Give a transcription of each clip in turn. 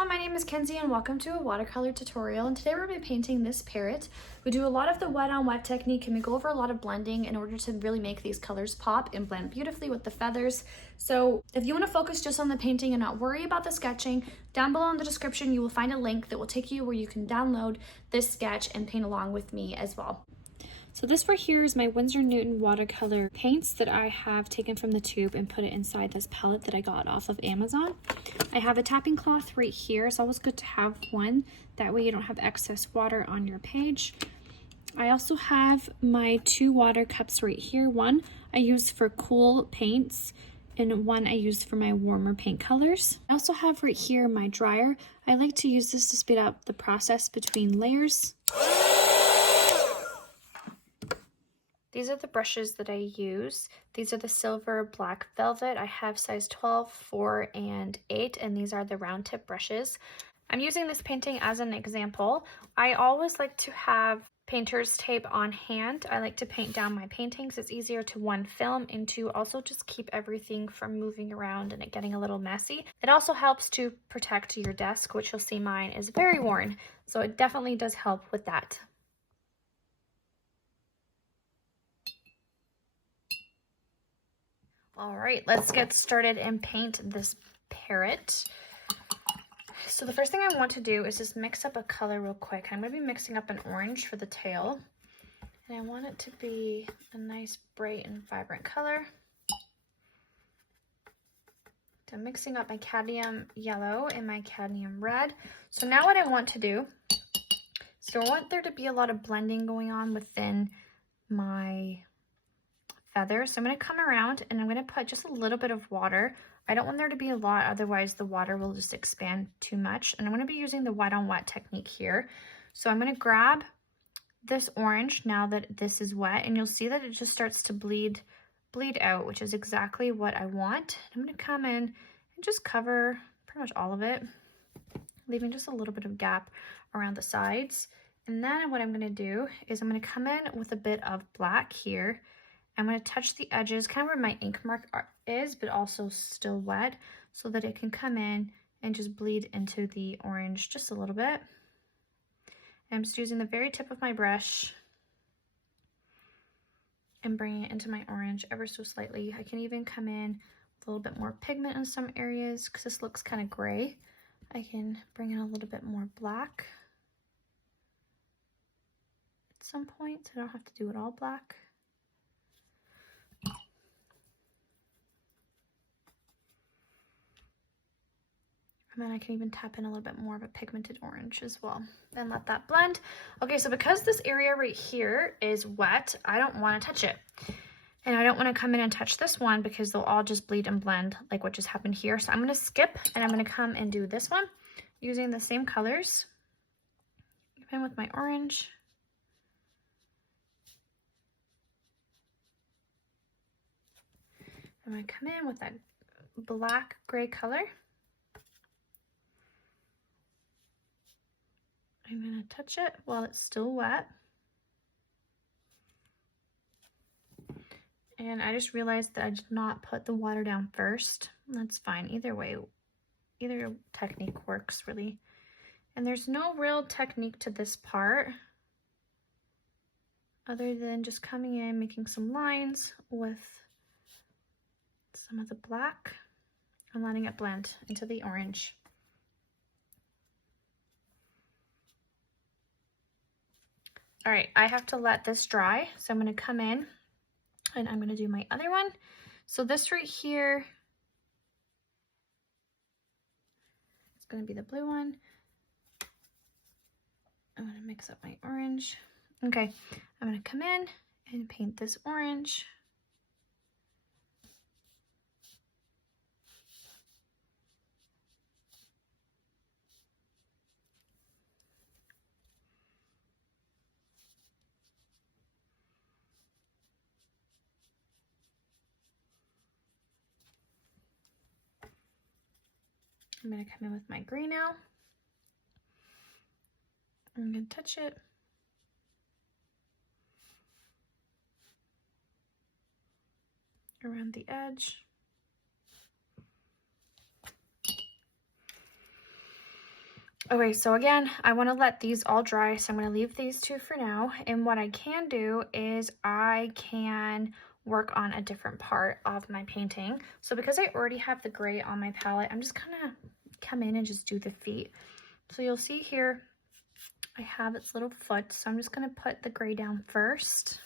everyone, my name is Kenzie and welcome to a watercolor tutorial, and today we're going to be painting this parrot. We do a lot of the wet on wet technique and we go over a lot of blending in order to really make these colors pop and blend beautifully with the feathers. So if you want to focus just on the painting and not worry about the sketching, down below in the description you will find a link that will take you where you can download this sketch and paint along with me as well. So this right here is my Winsor Newton watercolor paints that I have taken from the tube and put it inside this palette that I got off of Amazon. I have a tapping cloth right here. It's always good to have one. That way you don't have excess water on your page. I also have my two water cups right here. One I use for cool paints and one I use for my warmer paint colors. I also have right here my dryer. I like to use this to speed up the process between layers. These are the brushes that I use. These are the silver black velvet. I have size 12, 4, and 8, and these are the round tip brushes. I'm using this painting as an example. I always like to have painter's tape on hand. I like to paint down my paintings. It's easier to one, film, and to also just keep everything from moving around and it getting a little messy. It also helps to protect your desk, which you'll see mine is very worn. So it definitely does help with that. All right, let's get started and paint this parrot. So the first thing I want to do is just mix up a color real quick. I'm going to be mixing up an orange for the tail. And I want it to be a nice bright and vibrant color. So I'm mixing up my cadmium yellow and my cadmium red. So now what I want to do, so I want there to be a lot of blending going on within my feathers. So I'm going to come around and I'm going to put just a little bit of water. I don't want there to be a lot, otherwise the water will just expand too much. And I'm going to be using the wet on wet technique here. So I'm going to grab this orange now that this is wet, and you'll see that it just starts to bleed out, which is exactly what I want. I'm going to come in and just cover pretty much all of it, leaving just a little bit of gap around the sides. And then what I'm going to do is I'm going to come in with a bit of black here. I'm going to touch the edges, kind of where my ink mark is, but also still wet, so that it can come in and just bleed into the orange just a little bit. And I'm just using the very tip of my brush and bringing it into my orange ever so slightly. I can even come in with a little bit more pigment in some areas because this looks kind of gray. I can bring in a little bit more black at some point, so I don't have to do it all black. And then I can even tap in a little bit more of a pigmented orange as well and let that blend. Okay, so because this area right here is wet, I don't want to touch it. And I don't want to come in and touch this one because they'll all just bleed and blend like what just happened here. So I'm going to skip and I'm going to come and do this one using the same colors. Even with my orange. I'm going to come in with that black gray color. I'm going to touch it while it's still wet. And I just realized that I did not put the water down first. That's fine. Either way, either technique works really. And there's no real technique to this part other than just coming in, making some lines with some of the black and letting it blend into the orange. All right, I have to let this dry, so I'm going to come in and I'm going to do my other one. So this right here is going to be the blue one. I'm going to mix up my orange. Okay, I'm going to come in and paint this orange. I'm going to come in with my gray now. I'm going to touch it. Around the edge. Okay, so again, I want to let these all dry, so I'm going to leave these two for now. And what I can do is I can work on a different part of my painting. So because I already have the gray on my palette, I'm just gonna come in and just do the feet. So you'll see here, I have its little foot, so I'm just gonna put the gray down first.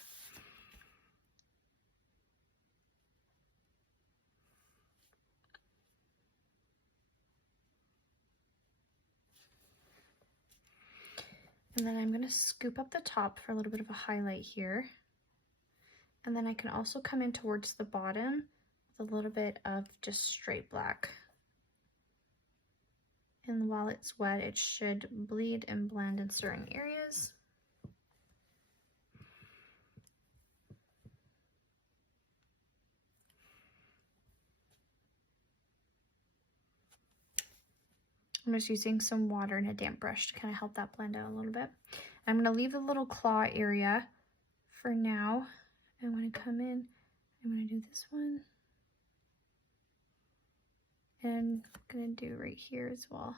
And then I'm gonna scoop up the top for a little bit of a highlight here. And then I can also come in towards the bottom with a little bit of just straight black. And while it's wet, it should bleed and blend in certain areas. I'm just using some water and a damp brush to kind of help that blend out a little bit. I'm going to leave the little claw area for now. I'm going to come in, I'm going to do this one. And I'm going to do right here as well.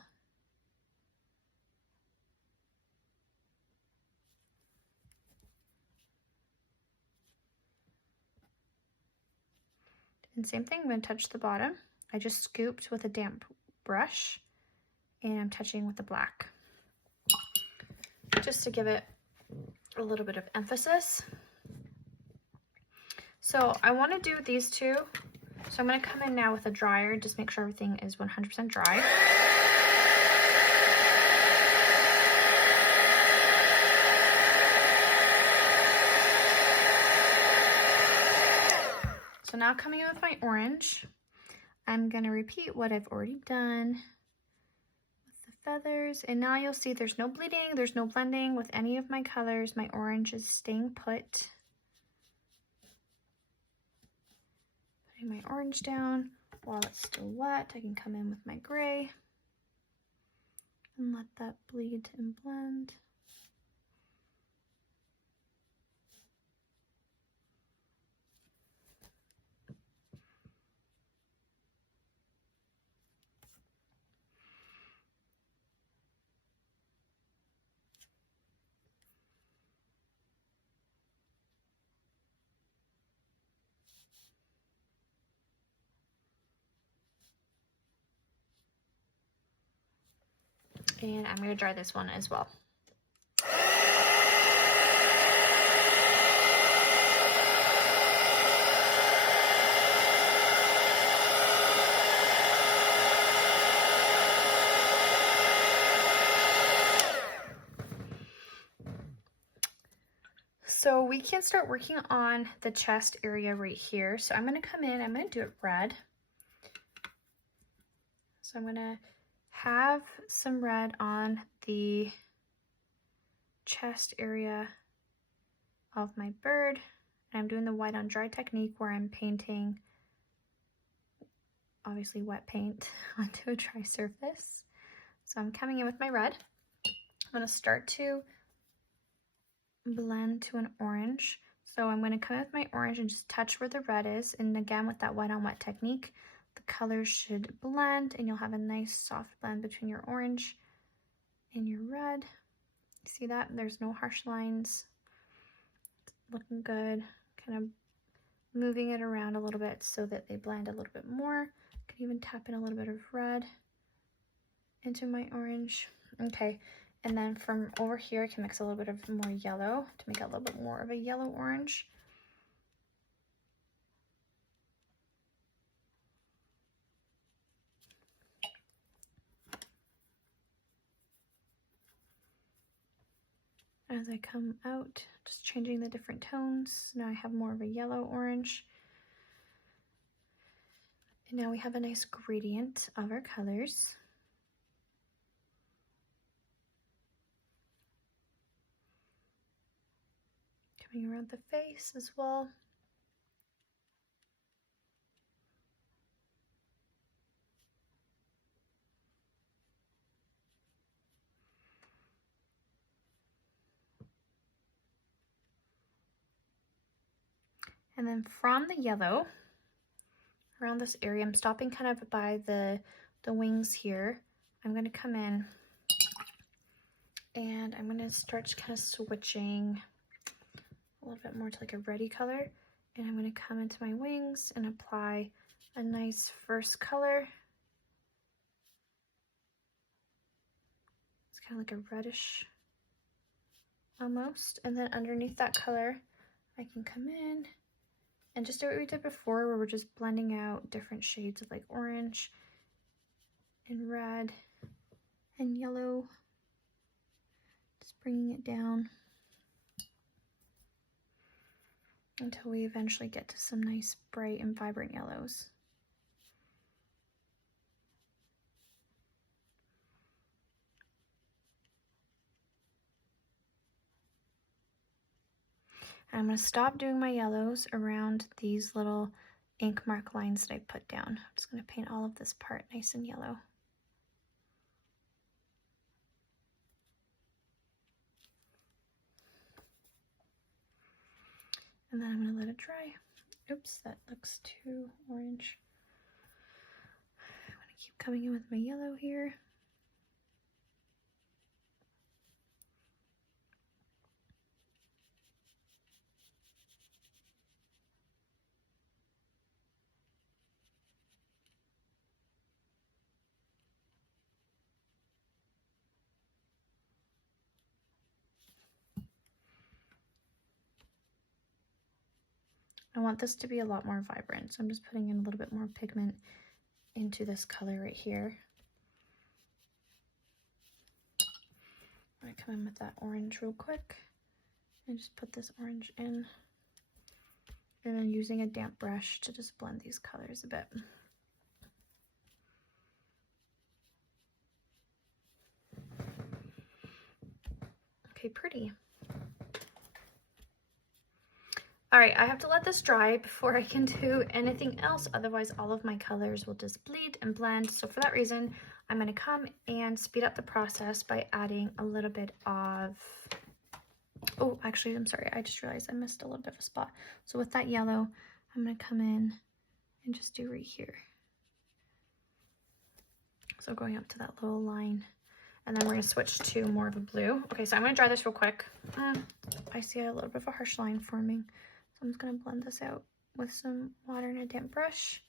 And same thing, I'm going to touch the bottom. I just scooped with a damp brush and I'm touching with the black, just to give it a little bit of emphasis. So I want to do these two. So I'm going to come in now with a dryer, just make sure everything is 100% dry. So now coming in with my orange, I'm going to repeat what I've already done with the feathers. And now you'll see there's no bleeding, there's no blending with any of my colors. My orange is staying put. Putting my orange down while it's still wet. I can come in with my gray and let that bleed and blend. And I'm going to dry this one as well. So we can start working on the chest area right here. So I'm going to come in, I'm going to do it red. So I'm going to have some red on the chest area of my bird. And I'm doing the white on dry technique where I'm painting, obviously wet paint, onto a dry surface. So I'm coming in with my red. I'm going to start to blend to an orange. So I'm going to come in with my orange and just touch where the red is. And again, with that white on wet technique, the colors should blend and you'll have a nice soft blend between your orange and your red. See that? There's no harsh lines. It's looking good. Kind of moving it around a little bit so that they blend a little bit more. Could even tap in a little bit of red into my orange. Okay, and then from over here, I can mix a little bit of more yellow to make it a little bit more of a yellow orange. As I come out, just changing the different tones. Now I have more of a yellow orange. And now we have a nice gradient of our colors. Coming around the face as well. And then from the yellow, around this area, I'm stopping kind of by the wings here. I'm going to come in And I'm going to start kind of switching a little bit more to like a reddy color. And I'm going to come into my wings and apply a nice first color. It's kind of like a reddish almost. And then underneath that color, I can come in and just do what we did before, where we're just blending out different shades of like orange and red and yellow. Just bringing it down until we eventually get to some nice bright and vibrant yellows. And I'm going to stop doing my yellows around these little ink mark lines that I put down. I'm just going to paint all of this part nice and yellow. And then I'm going to let it dry. Oops, that looks too orange. I'm going to keep coming in with my yellow here. I want this to be a lot more vibrant, so I'm just putting in a little bit more pigment into this color right here. I'm going to come in with that orange real quick and just put this orange in. And then using a damp brush to just blend these colors a bit. Okay, pretty. All right, I have to let this dry before I can do anything else, otherwise all of my colors will just bleed and blend. So for that reason, I'm gonna come and speed up the process by adding a little bit of, oh, actually, I'm sorry, I just realized I missed a little bit of a spot. So with that yellow, I'm gonna come in and just do right here. So going up to that little line. And then we're gonna switch to more of a blue. Okay, so I'm gonna dry this real quick. I see a little bit of a harsh line forming. So I'm just gonna blend this out with some water and a damp brush.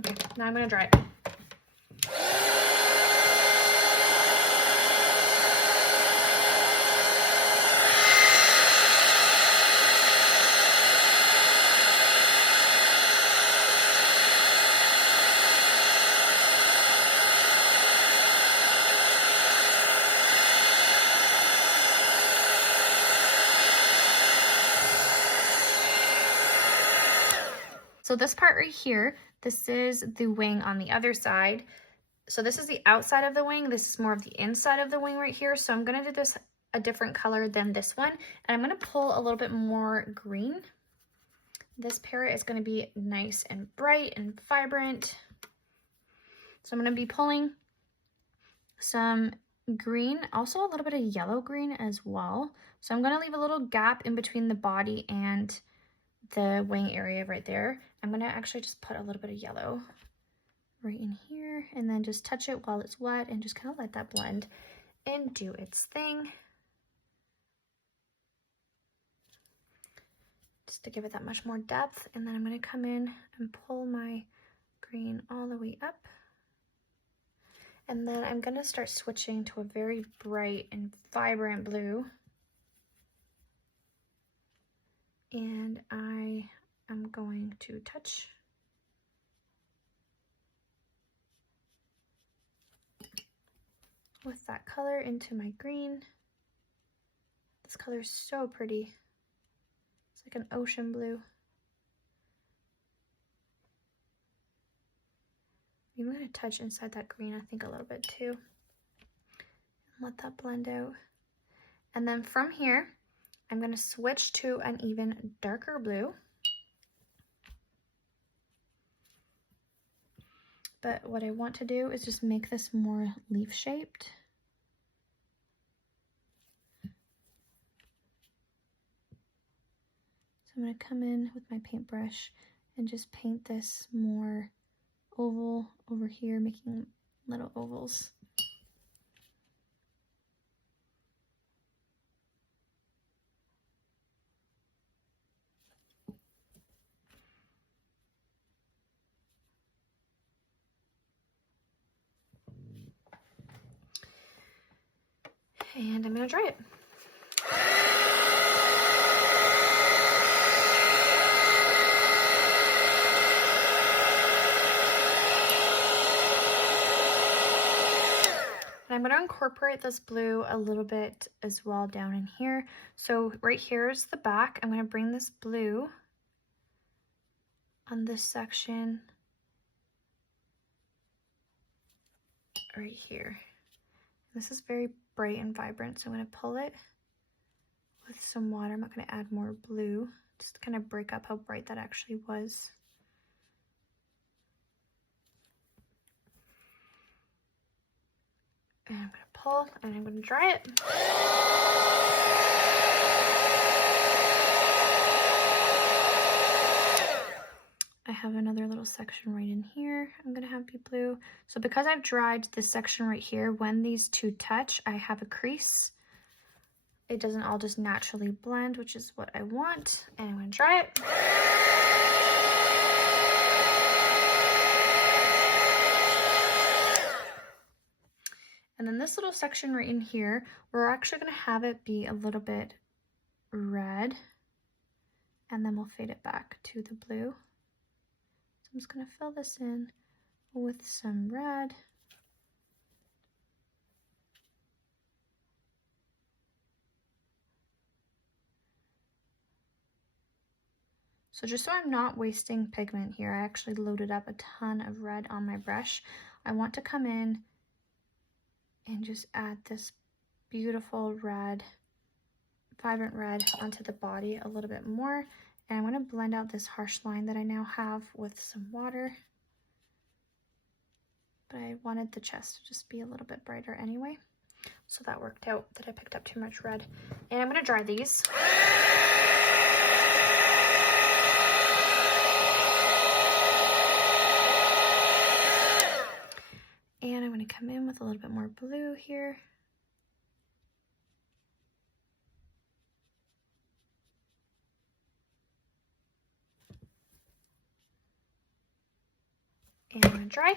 Okay, now I'm gonna dry it. So this part right here, this is the wing on the other side. So this is the outside of the wing. This is more of the inside of the wing right here. So I'm gonna do this a different color than this one. And I'm gonna pull a little bit more green. This parrot is gonna be nice and bright and vibrant. So I'm gonna be pulling some green, also a little bit of yellow green as well. So I'm gonna leave a little gap in between the body and the wing area right there. I'm gonna actually just put a little bit of yellow right in here and then just touch it while it's wet and just kind of let that blend and do its thing. Just to give it that much more depth. And then I'm gonna come in and pull my green all the way up. And then I'm gonna start switching to a very bright and vibrant blue. And I am going to touch with that color into my green. This color is so pretty. It's like an ocean blue. I'm going to touch inside that green, I think, a little bit too. And let that blend out. And then from here, I'm going to switch to an even darker blue. But what I want to do is just make this more leaf shaped. So I'm going to come in with my paintbrush and just paint this more oval over here, making little ovals. And I'm going to dry it. And I'm going to incorporate this blue a little bit as well down in here. So right here is the back. I'm going to bring this blue on this section right here. This is very bright and vibrant, so I'm going to pull it with some water. I'm not going to add more blue, just to kind of break up how bright that actually was. And I'm going to pull and I'm going to dry it. I have another little section right in here. I'm going to have be blue. So because I've dried this section right here, when these two touch, I have a crease. It doesn't all just naturally blend, which is what I want. And I'm going to dry it. And then this little section right in here, we're actually going to have it be a little bit red. And then we'll fade it back to the blue. So I'm just going to fill this in with some red. So just so I'm not wasting pigment here, I actually loaded up a ton of red on my brush. I want to come in and just add this beautiful red, vibrant red onto the body a little bit more. And I'm going to blend out this harsh line that I now have with some water. But I wanted the chest to just be a little bit brighter anyway. So that worked out that I picked up too much red. And I'm going to dry these. And I'm going to come in with a little bit more blue here. And I'm going to dry.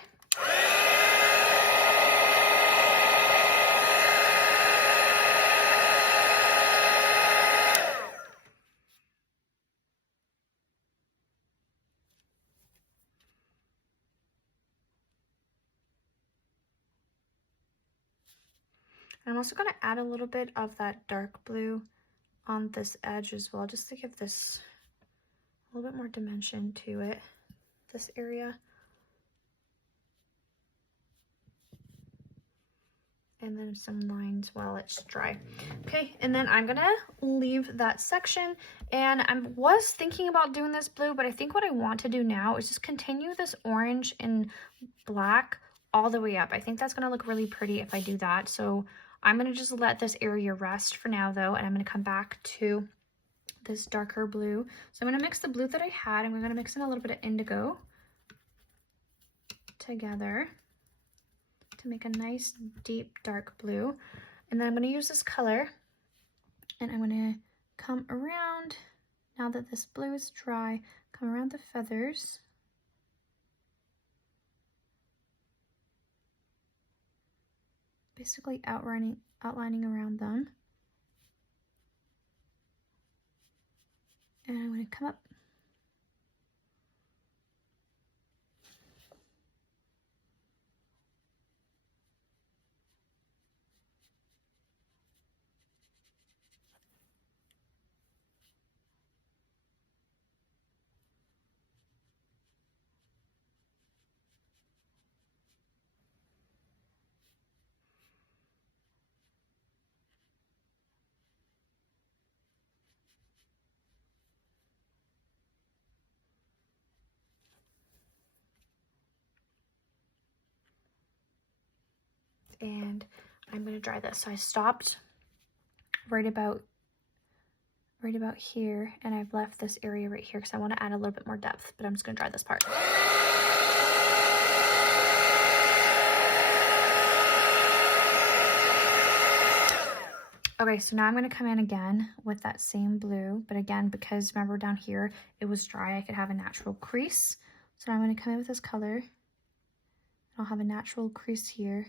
I'm also going to add a little bit of that dark blue on this edge as well, just to give this a little bit more dimension to it, this area. And then some lines while it's dry. Okay, and then I'm gonna leave that section, and I was thinking about doing this blue, but I think what I want to do now is just continue this orange and black all the way up. I think that's gonna look really pretty if I do that. So I'm gonna just let this area rest for now though, and I'm gonna come back to this darker blue. So I'm gonna mix the blue that I had, and we're gonna mix in a little bit of indigo together to make a nice deep dark blue. And then I'm going to use this color, and I'm going to come around, now that this blue is dry, come around the feathers. Basically outlining around them. And I'm going to come up. And I'm going to dry this. So I stopped right about here, and I've left this area right here because I want to add a little bit more depth, but I'm just going to dry this part. Okay, so now I'm going to come in again with that same blue, but again, because remember down here, it was dry, I could have a natural crease. So now I'm going to come in with this color. I'll have a natural crease here.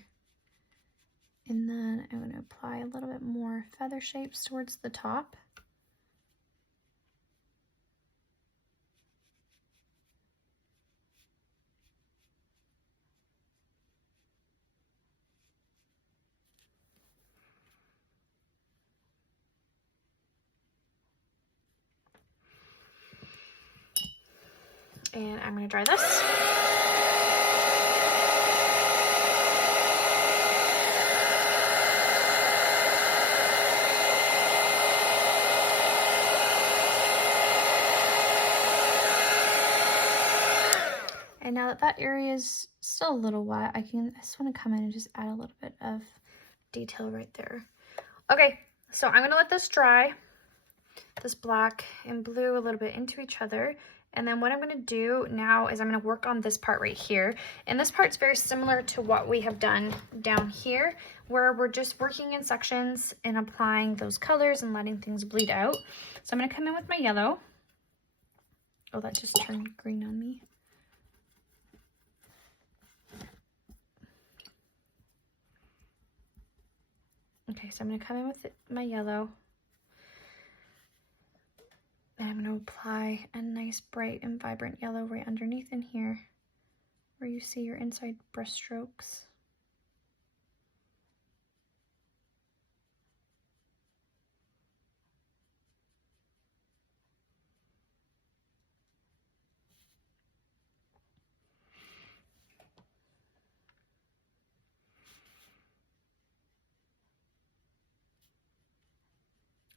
And then I'm going to apply a little bit more feather shapes towards the top. And I'm going to dry this. And now that that area is still a little wet, I just want to come in and just add a little bit of detail right there. Okay, so I'm going to let this dry, this black and blue a little bit into each other. And then what I'm going to do now is I'm going to work on this part right here. And this part's very similar to what we have done down here, where we're just working in sections and applying those colors and letting things bleed out. So I'm going to come in with my yellow. Oh, that just turned green on me. Okay, so I'm going to come in with my yellow. And I'm going to apply a nice bright and vibrant yellow right underneath in here where you see your inside brush strokes.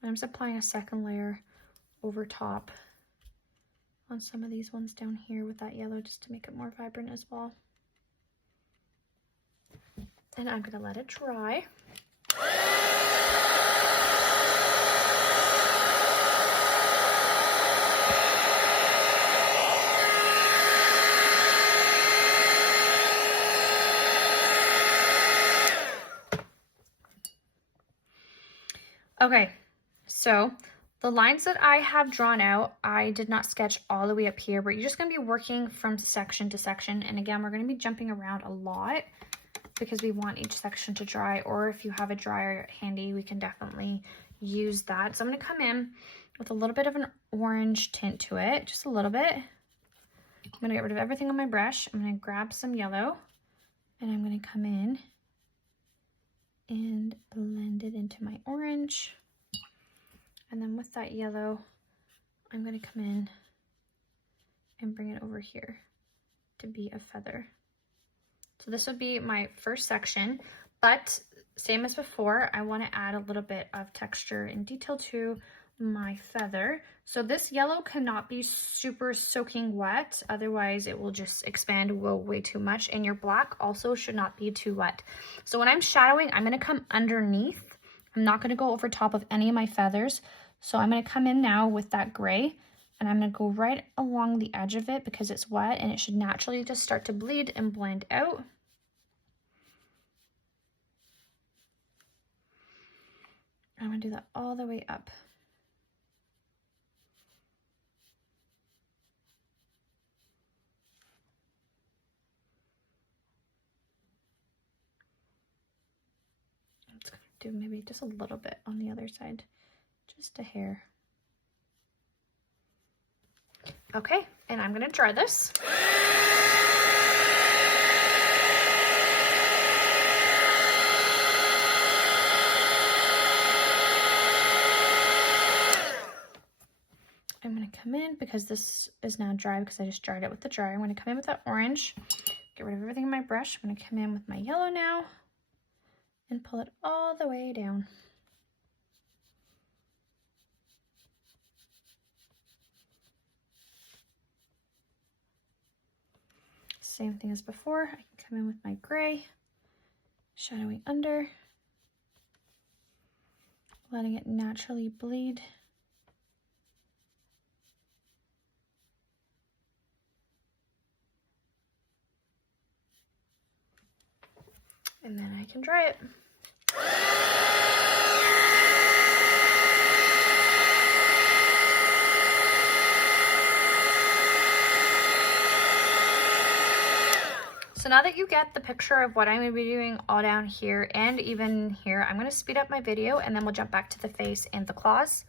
And I'm just applying a second layer over top on some of these ones down here with that yellow just to make it more vibrant as well. And I'm going to let it dry. Okay, so the lines that I have drawn out, I did not sketch all the way up here, but you're just going to be working from section to section. And again, we're going to be jumping around a lot because we want each section to dry, or if you have a dryer handy, we can definitely use that. So I'm going to come in with a little bit of an orange tint to it, just a little bit. I'm going to get rid of everything on my brush. I'm going to grab some yellow and I'm going to come in and blend it into my orange. And then with that yellow, I'm going to come in and bring it over here to be a feather. So this would be my first section, but same as before, I want to add a little bit of texture and detail to my feather. So this yellow cannot be super soaking wet, otherwise it will just expand way too much, and your black also should not be too wet. So when I'm shadowing, I'm going to come underneath. I'm not going to go over top of any of my feathers. So I'm going to come in now with that gray, and I'm going to go right along the edge of it because it's wet and it should naturally just start to bleed and blend out. I'm going to do that all the way up. I'm just going to do maybe just a little bit on the other side, just a hair. Okay, and I'm going to dry this. I'm going to come in because this is now dry because I just dried it with the dryer. I'm going to come in with that orange, get rid of everything in my brush. I'm going to come in with my yellow now and pull it all the way down. Same thing as before. I can come in with my gray, shadowing under, letting it naturally bleed. And then I can dry it. So now that you get the picture of what I'm going to be doing all down here and even here, I'm going to speed up my video and then we'll jump back to the face and the claws.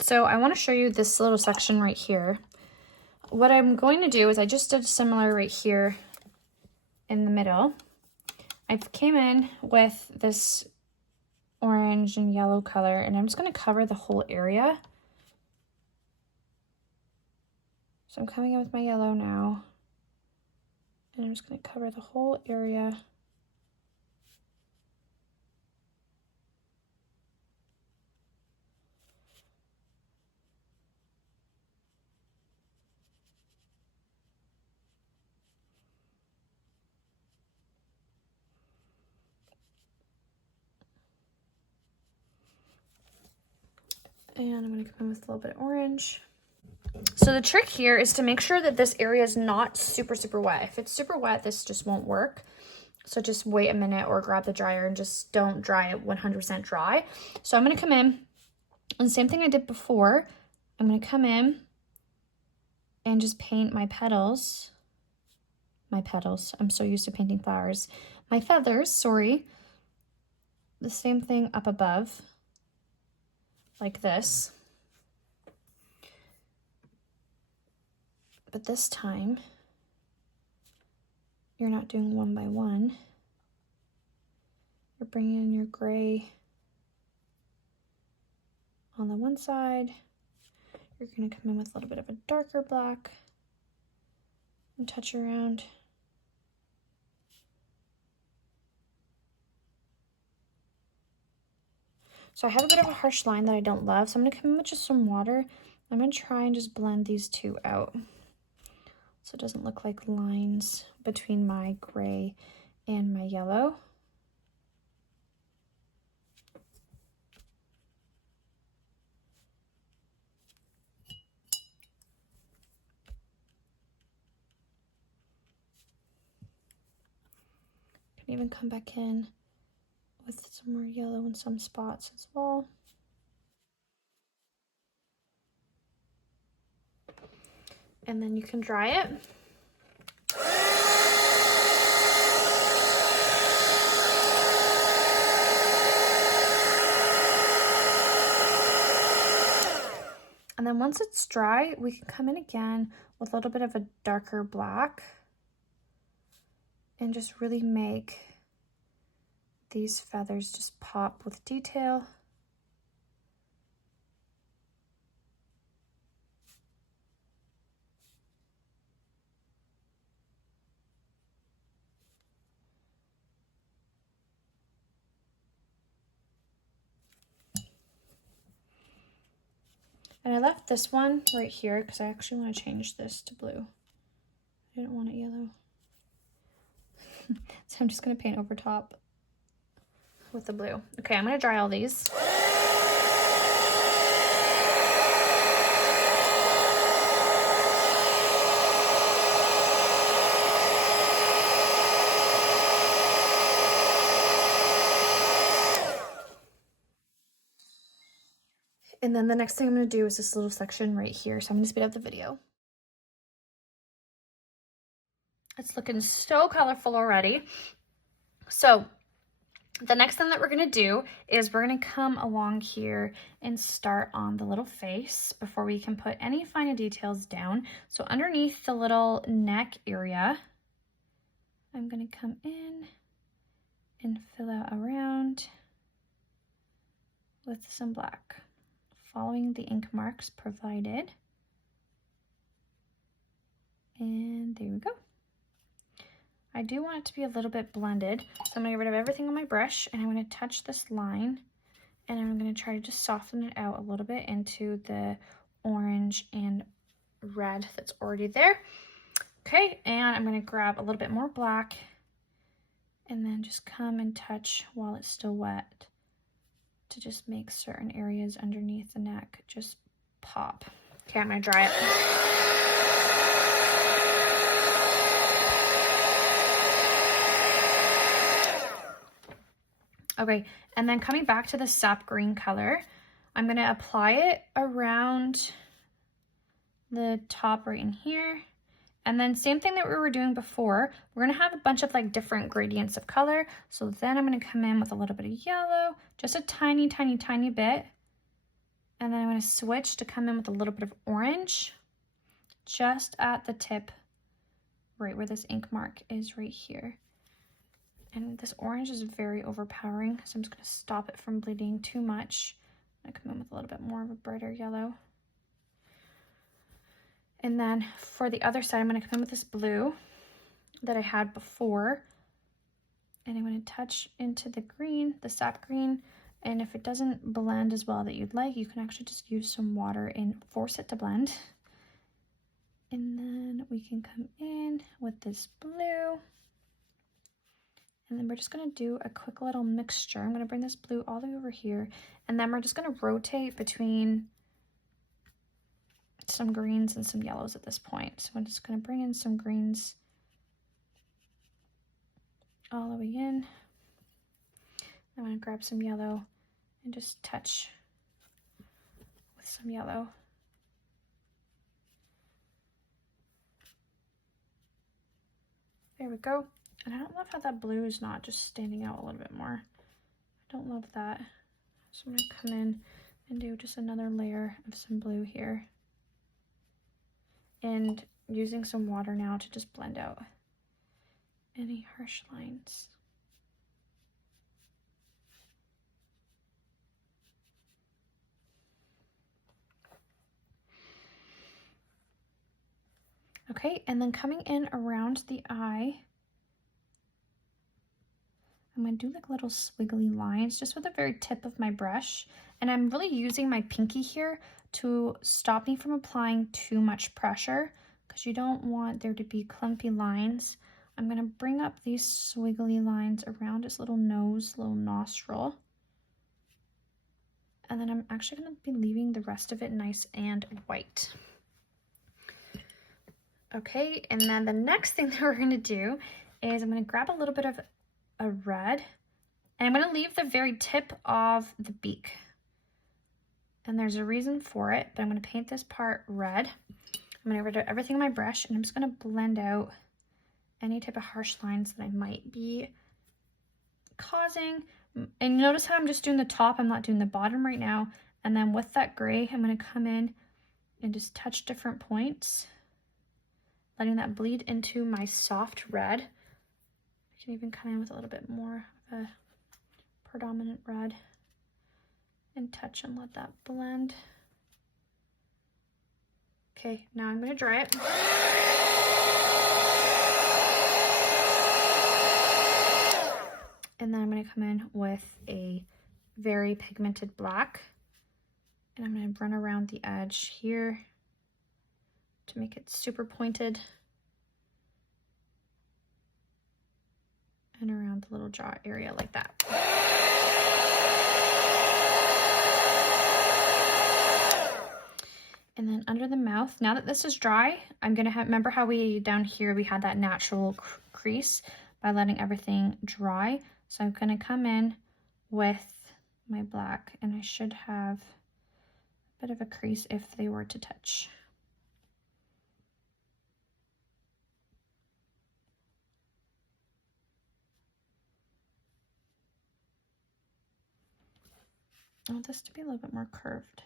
So I want to show you this little section right here. What I'm going to do is I just did similar right here in the middle. I came in with this orange and yellow color and I'm just going to cover the whole area. So I'm coming in with my yellow now and I'm just going to cover the whole area. And I'm going to come in with a little bit of orange. So the trick here is to make sure that this area is not super, super wet. If it's super wet, this just won't work. So just wait a minute or grab the dryer and just don't dry it 100% dry. So I'm going to come in and the same thing I did before. I'm going to come in and just paint my petals. My petals. I'm so used to painting flowers. My feathers, sorry. The same thing up above. Like this. But this time, you're not doing one by one. You're bringing in your gray on the one side. You're going to come in with a little bit of a darker black and touch around. So I have a bit of a harsh line that I don't love, so I'm going to come in with just some water. I'm going to try and just blend these two out so it doesn't look like lines between my gray and my yellow. Can even come back in with some more yellow in some spots as well. And then you can dry it. And then once it's dry, we can come in again with a little bit of a darker black and just really make these feathers just pop with detail. And I left this one right here because I actually want to change this to blue. I didn't want it yellow. So I'm just going to paint over top with the blue. Okay, I'm going to dry all these. And then the next thing I'm going to do is this little section right here. So I'm going to speed up the video. It's looking so colorful already. So the next thing that we're going to do is we're going to come along here and start on the little face before we can put any finer details down. So underneath the little neck area, I'm going to come in and fill out around with some black, following the ink marks provided. And there we go. I do want it to be a little bit blended, so I'm going to get rid of everything on my brush and I'm going to touch this line and I'm going to try to just soften it out a little bit into the orange and red that's already there. Okay, and I'm going to grab a little bit more black and then just come and touch while it's still wet to just make certain areas underneath the neck just pop. Okay, I'm going to dry it. Okay, and then coming back to the sap green color, I'm going to apply it around the top right in here. And then same thing that we were doing before, we're going to have a bunch of like different gradients of color. So then I'm going to come in with a little bit of yellow, just a tiny, tiny, tiny bit. And then I'm going to switch to come in with a little bit of orange, just at the tip, right where this ink mark is right here. And this orange is very overpowering, so I'm just going to stop it from bleeding too much. I'm going to come in with a little bit more of a brighter yellow. And then for the other side, I'm going to come in with this blue that I had before. And I'm going to touch into the green, the sap green. And if it doesn't blend as well that you'd like, you can actually just use some water and force it to blend. And then we can come in with this blue. And then we're just going to do a quick little mixture. I'm going to bring this blue all the way over here. And then we're just going to rotate between some greens and some yellows at this point. So I'm just going to bring in some greens all the way in. I'm going to grab some yellow and just touch with some yellow. There we go. And I don't love how that blue is not just standing out a little bit more. I don't love that. So I'm going to come in and do just another layer of some blue here. And using some water now to just blend out any harsh lines. Okay, and then coming in around the eye, I'm going to do like little squiggly lines just with the very tip of my brush. And I'm really using my pinky here to stop me from applying too much pressure because you don't want there to be clumpy lines. I'm going to bring up these squiggly lines around his little nose, little nostril. And then I'm actually going to be leaving the rest of it nice and white. Okay, and then the next thing that we're going to do is I'm going to grab a little bit of a red, and I'm going to leave the very tip of the beak. And there's a reason for it, but I'm going to paint this part red. I'm going to get rid of everything on my brush, and I'm just going to blend out any type of harsh lines that I might be causing. And notice how I'm just doing the top, I'm not doing the bottom right now. And then with that gray, I'm going to come in and just touch different points, letting that bleed into my soft red. I can even come in with a little bit more of a predominant red and touch and let that blend. Okay, now I'm going to dry it. And then I'm going to come in with a very pigmented black. And I'm going to run around the edge here to make it super pointed. And around the little jaw area like that. And then under the mouth, now that this is dry, I'm gonna have, remember how we down here, we had that natural crease by letting everything dry. So I'm gonna come in with my black, and I should have a bit of a crease if they were to touch. I want this to be a little bit more curved.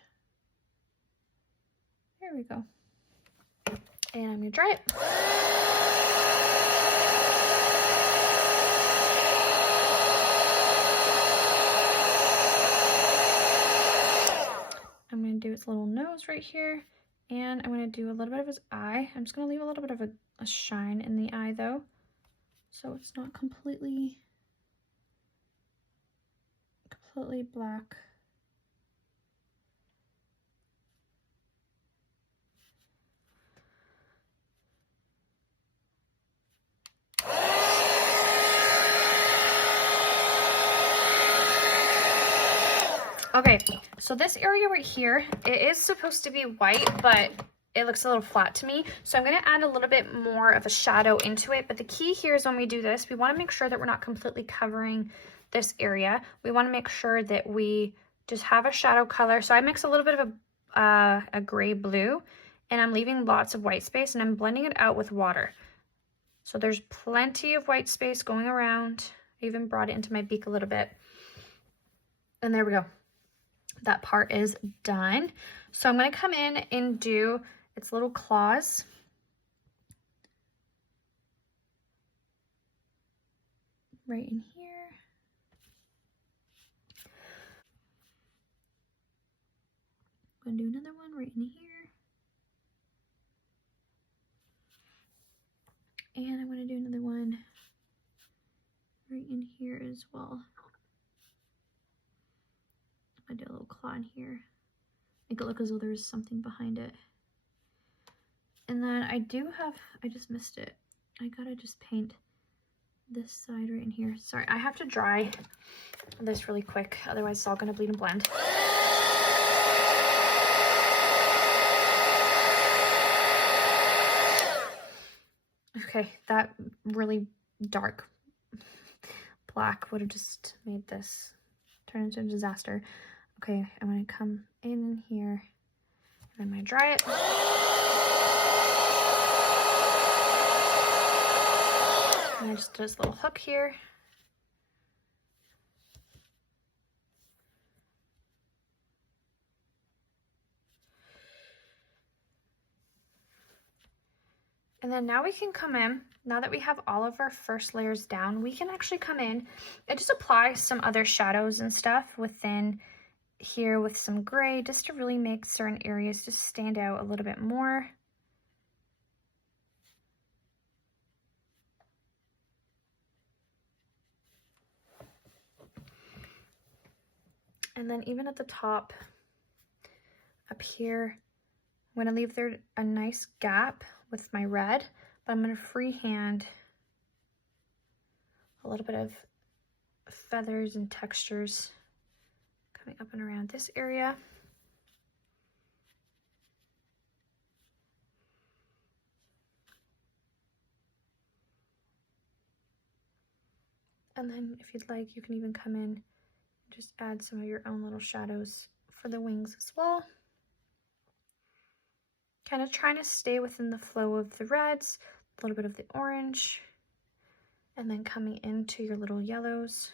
There we go. And I'm gonna dry it. I'm gonna do its little nose right here, and I'm gonna do a little bit of his eye. I'm just gonna leave a little bit of a shine in the eye though, so it's not completely black. Okay, so this area right here, it is supposed to be white, but it looks a little flat to me. So I'm going to add a little bit more of a shadow into it. But the key here is when we do this, we want to make sure that we're not completely covering this area. We want to make sure that we just have a shadow color. So I mix a little bit of a gray blue, and I'm leaving lots of white space, and I'm blending it out with water. So there's plenty of white space going around. I even brought it into my beak a little bit. And there we go. That part is done. So I'm going to come in and do its little claws. Right in here. I'm going to do another one right in here. And I'm going to do another one right in here as well. I do a little claw in here. Make it look as though there's something behind it. And then I just missed it. I gotta just paint this side right in here. Sorry, I have to dry this really quick, otherwise it's all gonna bleed and blend. Okay, that really dark black would have just made this turn into a disaster. Okay, I'm gonna come in here, and I'm gonna dry it. And I just do this little hook here. And then now we can come in, now that we have all of our first layers down, we can actually come in and just apply some other shadows and stuff within here with some gray, just to really make certain areas just stand out a little bit more. And then even at the top up here, I'm going to leave there a nice gap with my red, but I'm going to freehand a little bit of feathers and textures coming up and around this area. And then if you'd like, you can even come in and just add some of your own little shadows for the wings as well. Kind of trying to stay within the flow of the reds, a little bit of the orange, and then coming into your little yellows.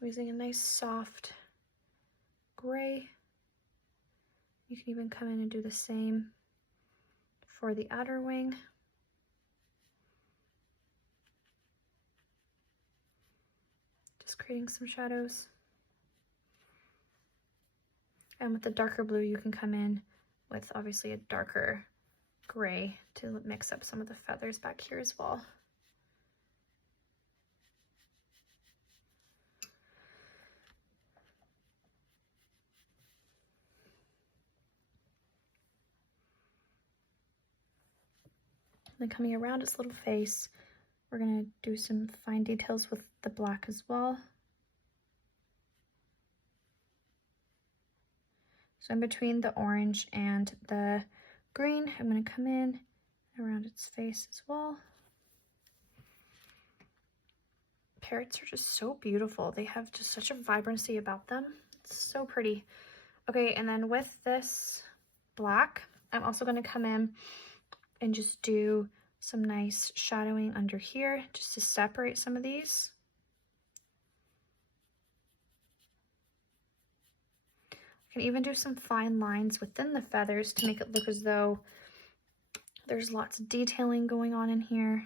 I'm using a nice soft gray. You can even come in and do the same for the outer wing. Just creating some shadows. And with the darker blue, you can come in with obviously a darker gray to mix up some of the feathers back here as well. And then coming around its little face, we're going to do some fine details with the black as well. So in between the orange and the green, I'm going to come in around its face as well. Parrots are just so beautiful. They have just such a vibrancy about them. It's so pretty. Okay, and then with this black, I'm also going to come in and just do some nice shadowing under here just to separate some of these. I can even do some fine lines within the feathers to make it look as though there's lots of detailing going on in here.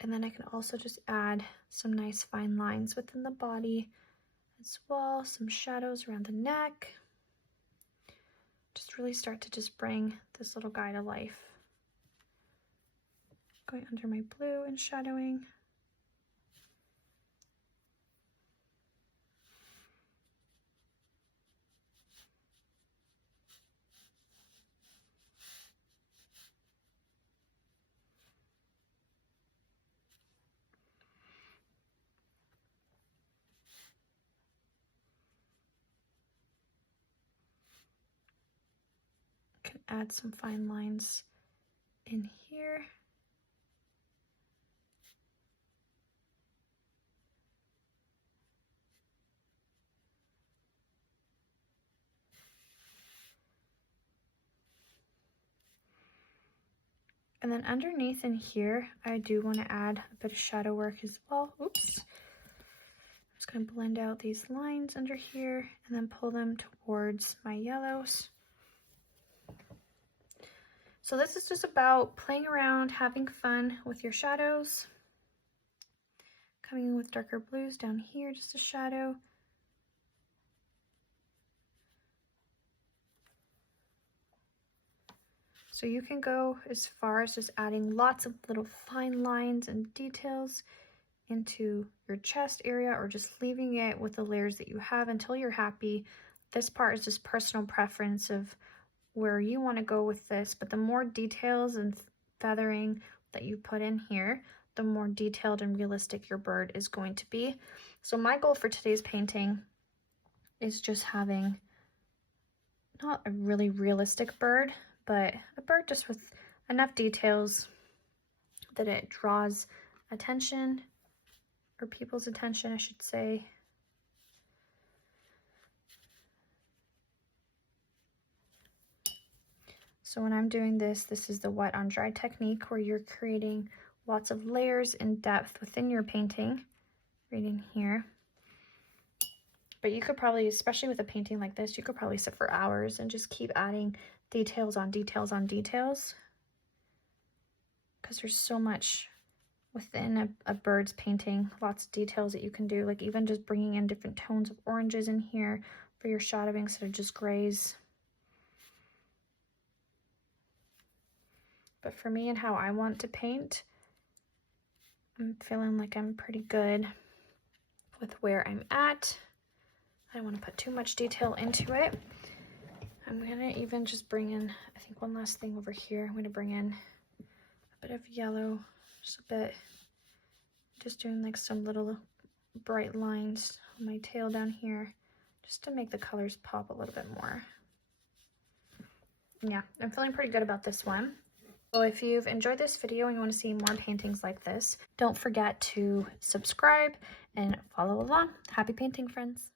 And then I can also just add some nice fine lines within the body as well, some shadows around the neck. Just really start to just bring this little guy to life. Going under my blue and shadowing. add some fine lines in here. And then underneath in here, I do want to add a bit of shadow work as well. Oops. I'm just going to blend out these lines under here and then pull them towards my yellows. So this is just about playing around, having fun with your shadows. Coming in with darker blues down here, just a shadow. So you can go as far as just adding lots of little fine lines and details into your chest area, or just leaving it with the layers that you have until you're happy. This part is just personal preference of where you want to go with this, but the more details and feathering that you put in here, the more detailed and realistic your bird is going to be. So my goal for today's painting is just having not a really realistic bird, but a bird just with enough details that it draws attention, or people's attention, I should say. So when I'm doing this, this is the wet on dry technique, where you're creating lots of layers and depth within your painting, right in here. But you could probably, especially with a painting like this, you could probably sit for hours and just keep adding details on details on details, because there's so much within a bird's painting, lots of details that you can do, like even just bringing in different tones of oranges in here for your shadowing instead of just grays. But for me and how I want to paint, I'm feeling like I'm pretty good with where I'm at. I don't want to put too much detail into it. I'm gonna even just bring in, I think, one last thing over here. I'm gonna bring in a bit of yellow, just a bit, just doing like some little bright lines on my tail down here, just to make the colors pop a little bit more. Yeah, I'm feeling pretty good about this one. So if you've enjoyed this video and you want to see more paintings like this, don't forget to subscribe and follow along. Happy painting, friends.